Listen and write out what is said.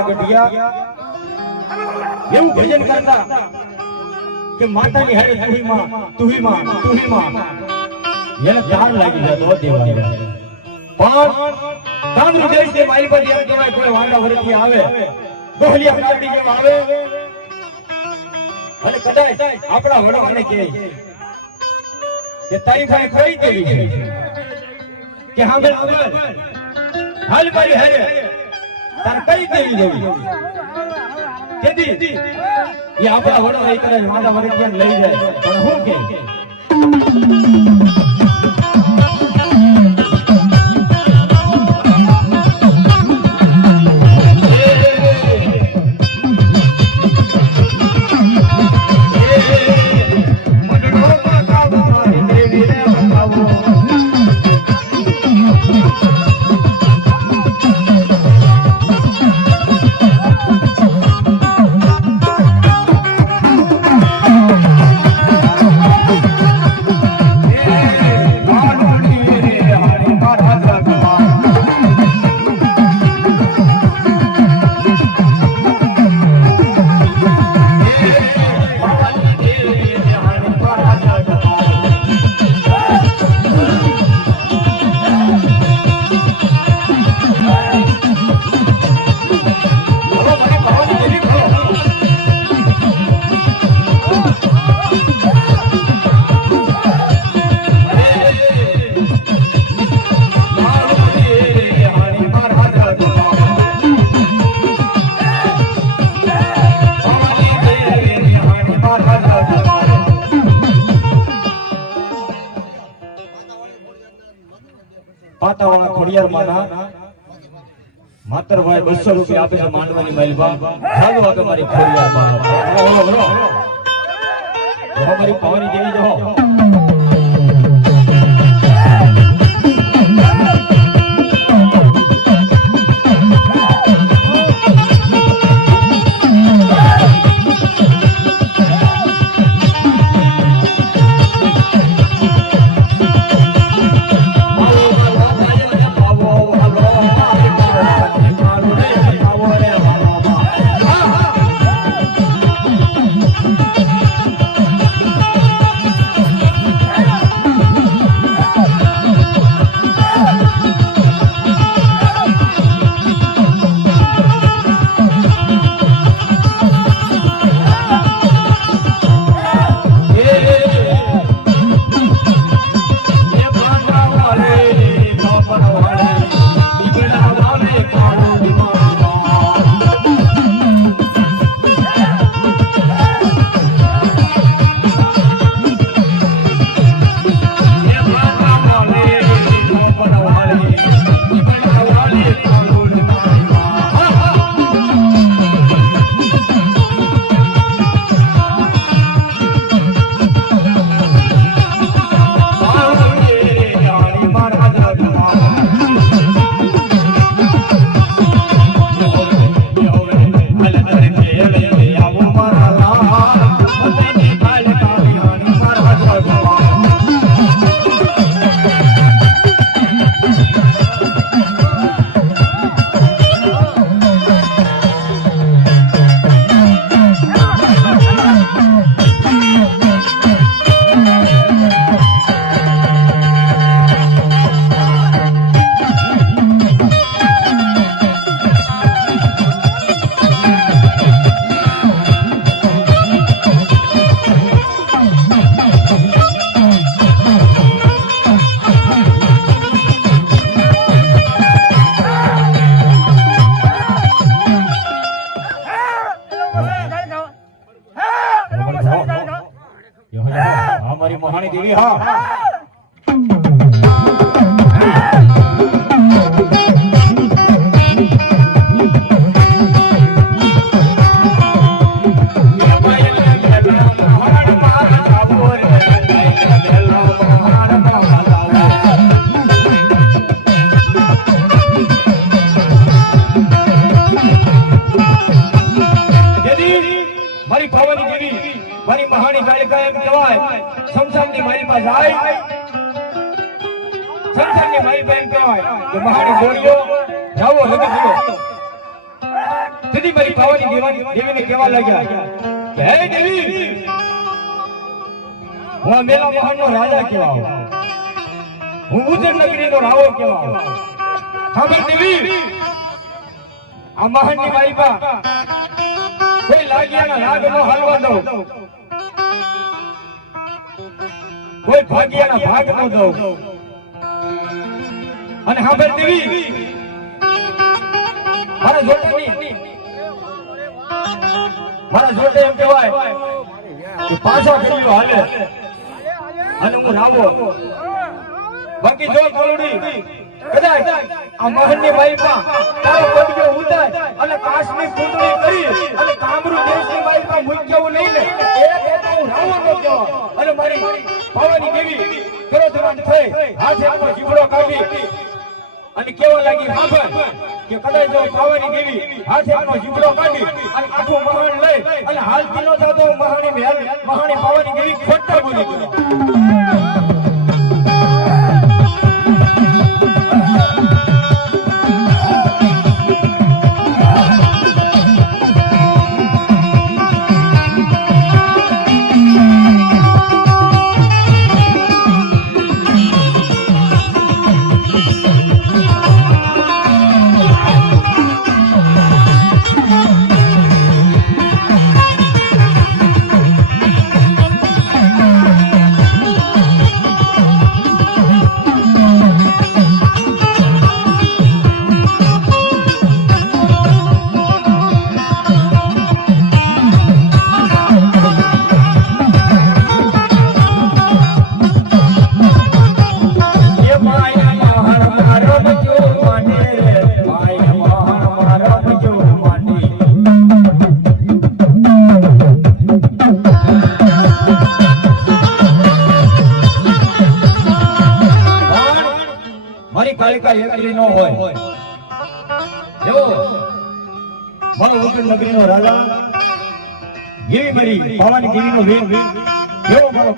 આપણા ગઢિયા એવું ભજન કરતા કે માતાની હારે તુહીમાં એને ધ્યાન લાગી જતો દેવા. પણ તાંદરૂ દેશ જે મારી પર એમ કહેવાય કોઈ વાંડા વરથી આવે ગોહલિયા કાપડી જેમ આવે અને કદાચ આપણા વડો મને કહે કે તારી ખાલી કોઈ દેવી છે કે હાંભળ હાલ મારી હારે તાર કઈ દેવી દેવી કેદી એ આપણા વડો એ કરે વાંડા વરથી લઈ જાય. પણ હું કે પાતાવાળા ખોડિયાર માના માત્ર ભાઈ 200 રૂપિયા આપે છે માંડવાની મહિલબા ભાગવા કે મારી ખોડિયાર માના મારી પાવાની દેવી જો हमारी मोहानी देवी हाँ મારી મહાની કાલિકા એમ કહેવાય સંસારની મારી પાસે જાય સંસારની મારી પાસે કહેવાય કે મહાની જોડીઓ જાવો લગી દીધો તેથી મારી પાવાની દેવીને કહેવા લાગ્યા કે હે દેવી, હું આ મેલા મહાનનો રાજા કહેવાઉં, હું ઉજ્જૈન નગરીનો રાવો કહેવાઉં. ખબર દેવી, આ મહાનની માલિકા કોઈ લાગ્યાના લાગ ન હાલવા દઉં, કોઈ ભાગ્યાના ભાગ ન દઉં. અને ખબર દેવી, મારા જોડે એમ કહેવાય કે પાછો ફેર્યો હાલે અને હું રાવો. બાકી જો કલોડી કદાચ આ મહલની માલિકા તારો પગયો ઉતાર અને કાશની પૂતળી કરી અને કામરૂ દેશની માલિકા મૂક્યો નહીં લે, એ બેટા હું રાવો ન કહેવા. અને મારી પાવાની દેવી ક્રોધવાન થઈ હાથે આપણો જીવડો કાઢી અને કેવા લાગી સાંભળ કે કદાચ જો પાવાની દેવી હાથે આપણો જીવડો કાઢી અને આખું મહલ લઈ અને હાલતી નો થતો મહાણી પાવાની દેવી ખોટા બોલી ગયો. મારી કાલિકા એકલી ન હોય, એવો મારો ઉજ્જૈન નગરીનો રાજા, જેવી મારી પાવાની દેવીનો વીર, એવો મારો